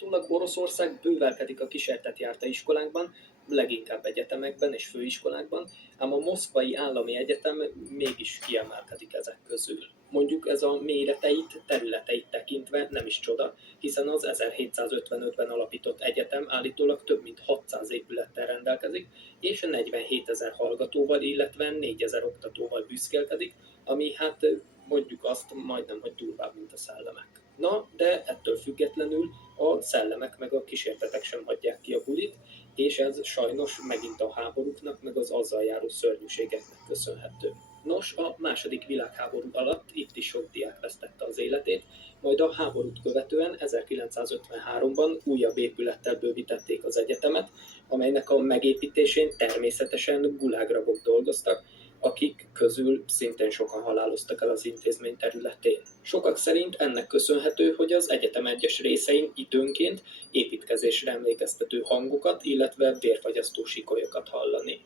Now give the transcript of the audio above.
Állítólag Oroszország bővelkedik a kísértetjárta iskolákban, leginkább egyetemekben és főiskolákban, ám a Moszkvai Állami Egyetem mégis kiemelkedik ezek közül. Mondjuk ez a méreteit, területeit tekintve nem is csoda, hiszen az 1755-ben alapított egyetem állítólag több mint 600 épülettel rendelkezik, és 47 000 hallgatóval, illetve 4000 oktatóval büszkélkedik, ami hát mondjuk azt majdnem, hogy durvább, mint a szellemek. Na, de ettől függetlenül a szellemek meg a kísértetek sem hagyják ki a bulit, és ez sajnos megint a háborúknak, meg az azzal járó szörnyűségeknek köszönhető. Nos, a második világháború alatt itt is sok diák vesztette az életét, majd a háborút követően 1953-ban újabb épülettel bővítették az egyetemet, amelynek a megépítésén természetesen gulágrabok dolgoztak, akik közül szintén sokan haláloztak el az intézmény területén. Sokak szerint ennek köszönhető, hogy az egyetem egyes részein időnként építkezésre emlékeztető hangokat, illetve vérfagyasztó sikolyokat hallani.